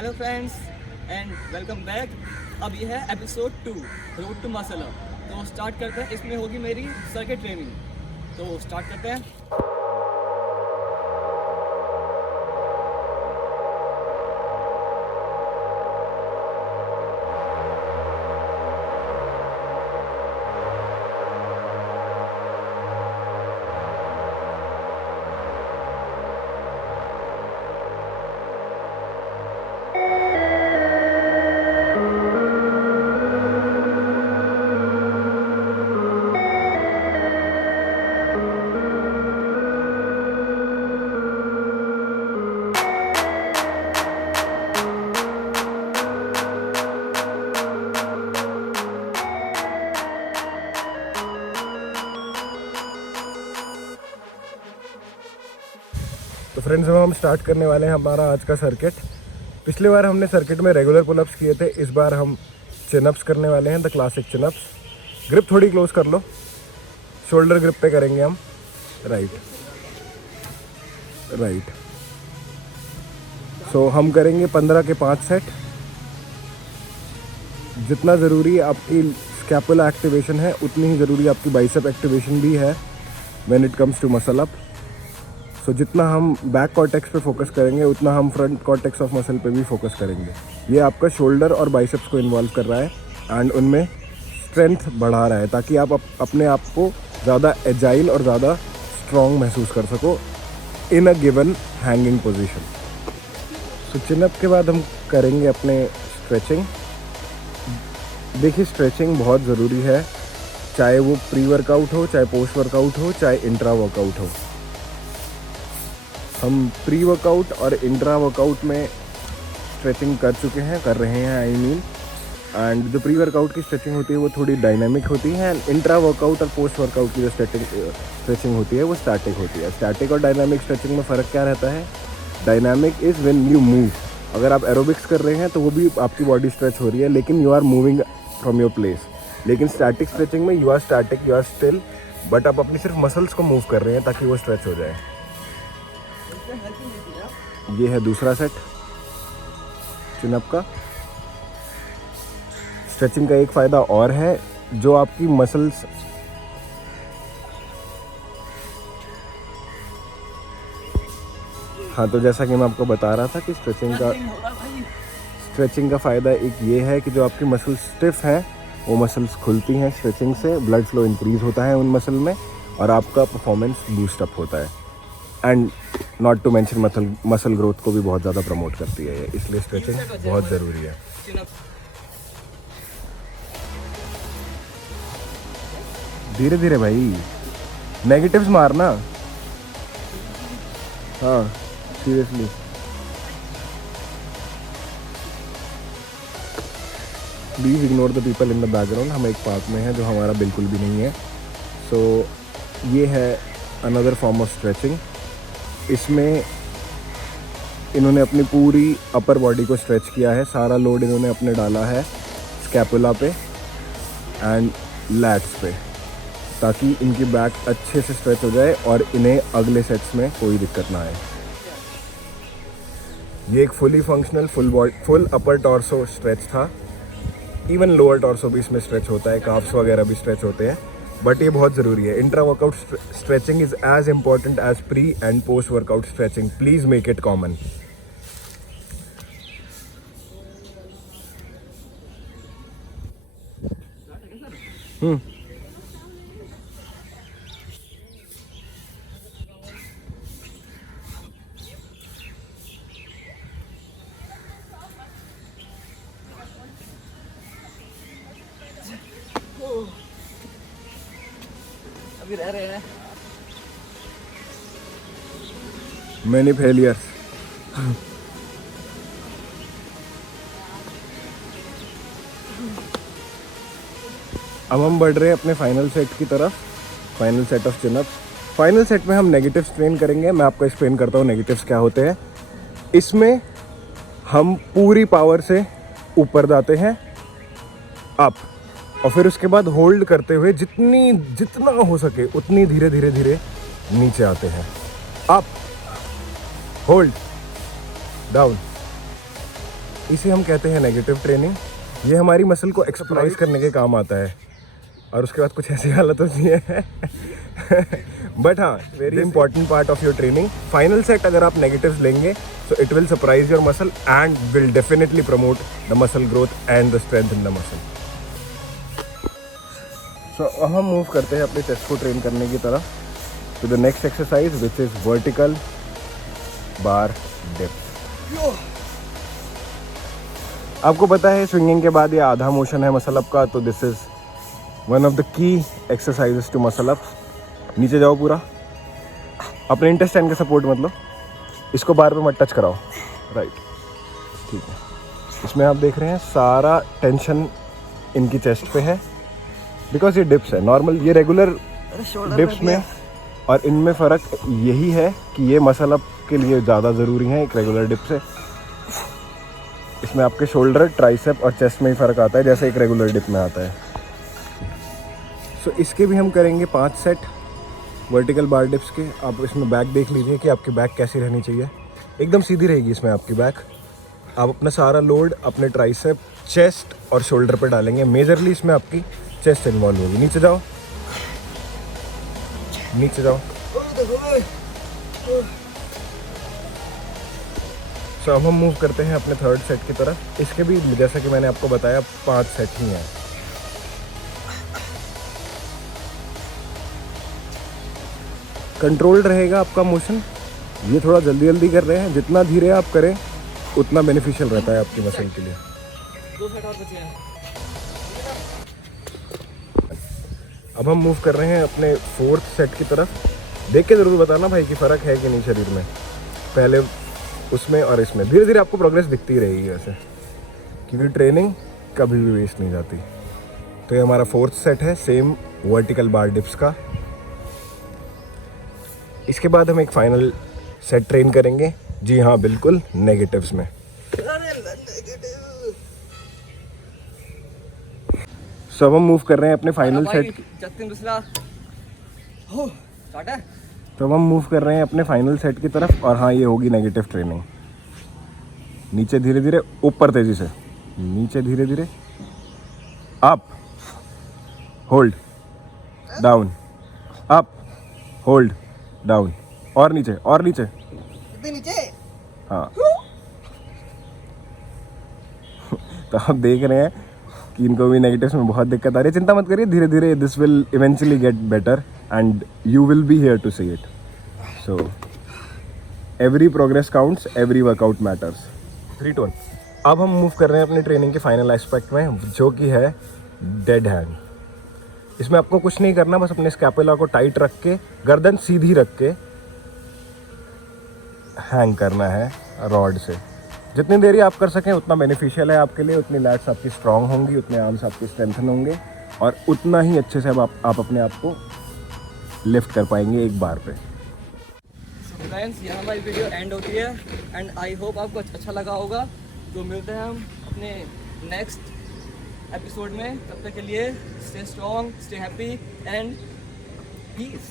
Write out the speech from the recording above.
Hello friends and welcome back. अब ये है episode 2 road to muscle up. तो स्टार्ट करते हैं। इसमें होगी मेरी सर्किट ट्रेनिंग। तो स्टार्ट करते हैं। तो फ्रेंड्स अब हम स्टार्ट करने वाले हैं हमारा आज का सर्किट। पिछली बार हमने सर्किट में रेगुलर पुलअप्स किए थे, इस बार हम चिनअप्स करने वाले हैं, द क्लासिक चिनअप्स। ग्रिप थोड़ी क्लोज कर लो, शोल्डर ग्रिप पे करेंगे हम। राइट। सो हम करेंगे 15 के 5 सेट। जितना ज़रूरी आपकी स्कैपुला एक्टिवेशन है उतनी ही ज़रूरी आपकी बाइसेप एक्टिवेशन भी है when it comes to muscle up. So जितना हम बैक कॉर्टेक्स पे फोकस करेंगे उतना हम फ्रंट कॉर्टेक्स ऑफ मसल पे भी फोकस करेंगे। ये आपका शोल्डर और बाइसेप्स को इन्वॉल्व कर रहा है एंड उनमें स्ट्रेंथ बढ़ा रहा है ताकि आप अपने आप को ज़्यादा एजाइल और ज़्यादा स्ट्रॉन्ग महसूस कर सको in a given hanging position. So chin up के बाद हम करेंगे अपने स्ट्रेचिंग। देखिए स्ट्रेचिंग बहुत ज़रूरी है, चाहे वो प्री वर्कआउट हो, चाहे पोस्ट वर्कआउट हो, चाहे इंट्रा वर्कआउट हो। हम प्री वर्कआउट और इंट्रा वर्कआउट में स्ट्रेचिंग कर चुके हैं, कर रहे हैं आई मीन। एंड जो प्री वर्कआउट की स्ट्रेचिंग होती है वो थोड़ी डायनामिक होती है एंड इंट्रा वर्कआउट और पोस्ट वर्कआउट की जो स्ट्रेचिंग होती है वो स्टैटिक होती है। स्टैटिक और डायनामिक स्ट्रेचिंग में फ़र्क क्या रहता है? Dynamic is when you move. अगर आप एरोबिक्स कर रहे हैं तो वो भी आपकी बॉडी स्ट्रेच हो रही है लेकिन you are moving from your place. लेकिन स्टैटिक स्ट्रेचिंग में you are static, you are still, but आप अपनी सिर्फ मसल्स को मूव कर रहे हैं ताकि वो स्ट्रेच हो जाए। ये है दूसरा सेट चिनअप का। स्ट्रेचिंग का एक फ़ायदा और है, जो आपकी मसल्स हाँ, तो जैसा कि मैं आपको बता रहा था कि स्ट्रेचिंग का फ़ायदा एक ये है कि जो आपकी मसल्स स्टिफ हैं वो मसल्स खुलती हैं स्ट्रेचिंग से, ब्लड फ्लो इंक्रीज़ होता है उन मसल में और आपका परफॉर्मेंस बूस्ट अप होता है। And not to mention muscle growth को भी बहुत ज़्यादा प्रमोट करती है, इसलिए स्ट्रेचिंग बहुत ज़रूरी है। धीरे धीरे भाई, नेगेटिव्स मारना। हाँ seriously. Please ignore the people in the background. हम एक पार्क में हैं जो हमारा बिल्कुल भी नहीं है। सो ये है अनदर फॉर्म ऑफ स्ट्रेचिंग। इसमें इन्होंने अपनी पूरी अपर बॉडी को स्ट्रेच किया है, सारा लोड इन्होंने अपने डाला है स्कैपुला पे एंड लैट्स पे, ताकि इनकी बैक अच्छे से स्ट्रेच हो जाए और इन्हें अगले सेट्स में कोई दिक्कत ना आए। ये एक फुली फंक्शनल फुल अपर टॉर्सो स्ट्रेच था। इवन लोअर टॉर्सो भी इसमें स्ट्रेच होता है, काफ्स वगैरह भी स्ट्रेच होते हैं, बट ये बहुत ज़रूरी है। Intra workout stretching is as important as pre and post workout stretching. Please make it common. अभी रह रहे हैं मैनी फेलियर्स। अब हम बढ़ रहे हैं अपने फाइनल सेट की तरफ, final set of chin-up. Final set में हम नेगेटिव्स ट्रेन करेंगे। मैं आपको एक्सप्लेन करता हूँ नेगेटिव्स क्या होते हैं। इसमें हम पूरी पावर से ऊपर जाते हैं अप, और फिर उसके बाद होल्ड करते हुए जितना हो सके उतनी धीरे धीरे धीरे नीचे आते हैं। अप, होल्ड, डाउन, इसे हम कहते हैं नेगेटिव ट्रेनिंग। ये हमारी मसल को एक्सरसाइज करने के काम आता है और उसके बाद कुछ ऐसी हालत होती है बट हाँ, very important part of your training. Final set अगर आप नेगेटिव्स लेंगे तो it will surprise your muscle and will definitely promote the muscle growth and the strength in the muscle. So अब हम मूव करते हैं अपने चेस्ट को ट्रेन करने की तरफ to the next exercise which is vertical bar dip. आपको पता है स्विंगिंग के बाद ये आधा मोशन है मसल अप का, तो this is one of the key exercises to muscle up. नीचे जाओ पूरा, अपने इंटेस्टाइन का सपोर्ट मतलब, इसको बार पे मत टच कराओ, राइट, ठीक है। इसमें आप देख रहे हैं सारा टेंशन इनकी चेस्ट पे है बिकॉज ये डिप्स है। नॉर्मल ये रेगुलर डिप्स में और इनमें फ़र्क यही है कि ये मसल अप के लिए ज़्यादा ज़रूरी है एक रेगुलर डिप से। इसमें आपके शोल्डर, ट्राइसेप और चेस्ट में ही फ़र्क आता है जैसे एक रेगुलर डिप में आता है। सो इसके भी हम करेंगे 5 सेट वर्टिकल बार डिप्स के। आप इसमें बैक देख लीजिए कि आपकी बैक कैसी रहनी चाहिए, एकदम सीधी रहेगी इसमें आपकी बैक। आप अपना सारा लोड अपने ट्राइसेप, चेस्ट और शोल्डर पर डालेंगे। मेजरली इसमें आपकी चेस्ट इन्वॉल्व होगी। नीचे जाओ, नीचे जाओ। सो अब हम मूव करते हैं अपने थर्ड सेट की तरफ। इसके भी जैसा कि मैंने आपको बताया 5 सेट ही हैं। कंट्रोल्ड रहेगा आपका मोशन। ये थोड़ा जल्दी जल्दी कर रहे हैं, जितना धीरे आप करें उतना बेनिफिशियल रहता है आपकी मसल के लिए। 2 सेट और बचे हैं। अब हम मूव कर रहे हैं अपने 4th सेट की तरफ। देख के ज़रूर बताना भाई कि फ़र्क है कि नहीं शरीर में, पहले उसमें और इसमें। धीरे धीरे आपको प्रोग्रेस दिखती रहेगी वैसे, क्योंकि ट्रेनिंग कभी भी वेस्ट नहीं जाती। तो ये हमारा 4th सेट है सेम वर्टिकल बार डिप्स का। इसके बाद हम एक फाइनल सेट ट्रेन करेंगे, जी हाँ बिल्कुल, नेगेटिव्स में। सो अब हम मूव कर रहे हैं अपने फाइनल सेट। तो अब हम मूव कर रहे हैं अपने फाइनल सेट की तरफ और हाँ, ये होगी नेगेटिव ट्रेनिंग। नीचे धीरे धीरे, ऊपर तेजी से, नीचे धीरे धीरे, up, hold, down, up, hold, down, और नीचे, और नीचे, हाँ। तो आप देख रहे हैं कि इनको भी नेगेटिव्स में बहुत दिक्कत आ रही है। चिंता मत करिए, धीरे धीरे this will eventually get better and you will be here to see it. So every progress counts, every workout matters. 3 to 1। अब हम मूव कर रहे हैं अपनी ट्रेनिंग के फाइनल एस्पेक्ट में, जो कि है डेड हैंग। इसमें आपको कुछ नहीं करना, बस अपने स्कैपुला को टाइट रख के, गर्दन सीधी रख के हैंग करना है रॉड से। जितनी देरी आप कर सकें उतना बेनिफिशियल है आपके लिए। उतनी लैट्स आपकी स्ट्रांग होंगी, उतने आर्म्स आपके स्ट्रेंथन होंगे और उतना ही अच्छे से आप अपने आप को लिफ्ट कर पाएंगे एक बार पे। फ्रेंड्स, यहाँ हमारी वीडियो एंड होती है एंड आई होप आपको अच्छा लगा होगा। तो मिलते हैं हम अपने नेक्स्ट एपिसोड में। तब तक के लिए stay strong, stay happy and piece.